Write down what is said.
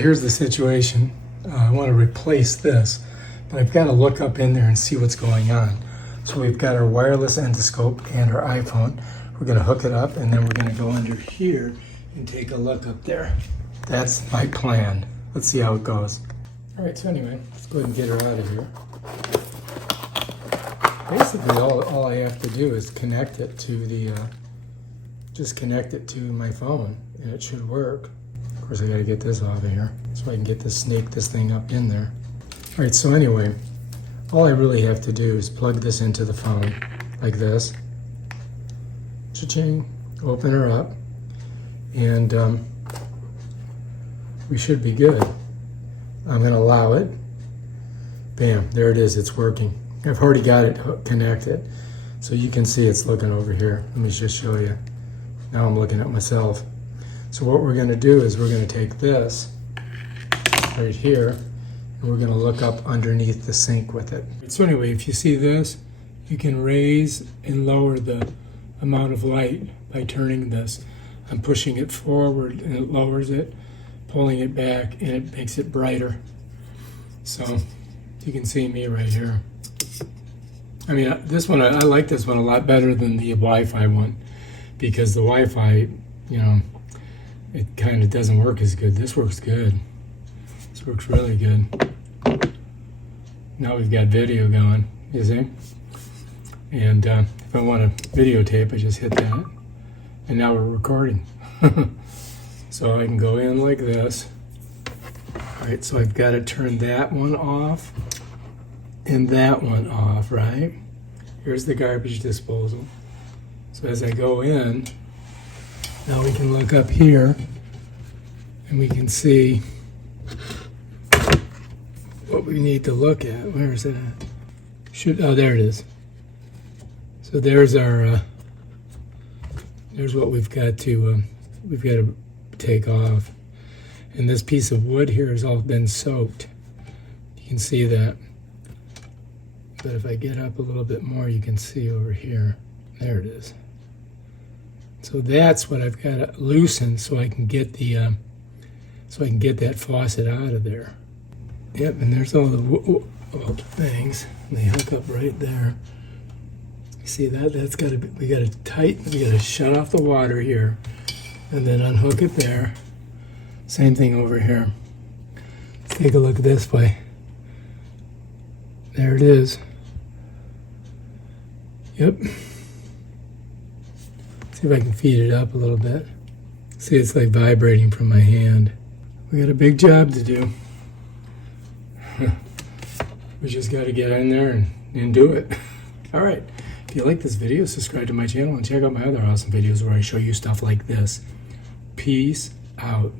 Here's the situation. I want to replace this, but I've got to look up in there and see what's going on. So we've got our wireless endoscope and our iPhone. We're going to hook it up, and then we're going to go under here and take a look up there. That's my plan. Let's see how it goes. All right, so anyway, let's go ahead and get her out of here. Basically, all I have to do is connect it to the, just connect it to my phone, and it should work. Of course, I got to get this off of here so I can get this, snake this thing up in there. All right, so anyway, all I really have to do is plug this into the phone like this. Cha-ching, open her up, and we should be good. I'm going to allow it. Bam, there it is, it's working. I've already got it connected, so you can see it's looking over here. Let me just show you. Now I'm looking at myself. So what we're going to do is we're going to take this right here, and we're going to look up underneath the sink with it. So anyway, if you see this, you can raise and lower the amount of light by turning this. I'm pushing it forward and it lowers it, pulling it back, and it makes it brighter. So you can see me right here. I mean, this one, I like this one a lot better than the Wi-Fi one, because the Wi-Fi, you know, it kind of doesn't work as good. This works good. This works really good. Now we've got video going, you see? And if I want to videotape, I just hit that. And now we're recording. So I can go in like this. All right, so I've got to turn that one off and that one off, right? Here's the garbage disposal. So as I go in, now we can look up here and we can see what we need to look at. Where is it at? Oh, there it is. So there's our, there's what we've got to take off. And this piece of wood here has all been soaked. You can see that. But if I get up a little bit more, you can see over here. There it is. So that's what I've got to loosen so I can get the, so I can get that faucet out of there. Yep, and there's all the things. And they hook up right there. You see that? That's got to be, we got to tighten, we got to shut off the water here, and then unhook it there. Same thing over here. Let's take a look this way. There it is. Yep. See if I can feed it up a little bit. See, it's like vibrating from my hand. We got a big job to do. We just got to get in there and do it. All right. If you like this video, subscribe to my channel and check out my other awesome videos where I show you stuff like this. Peace out.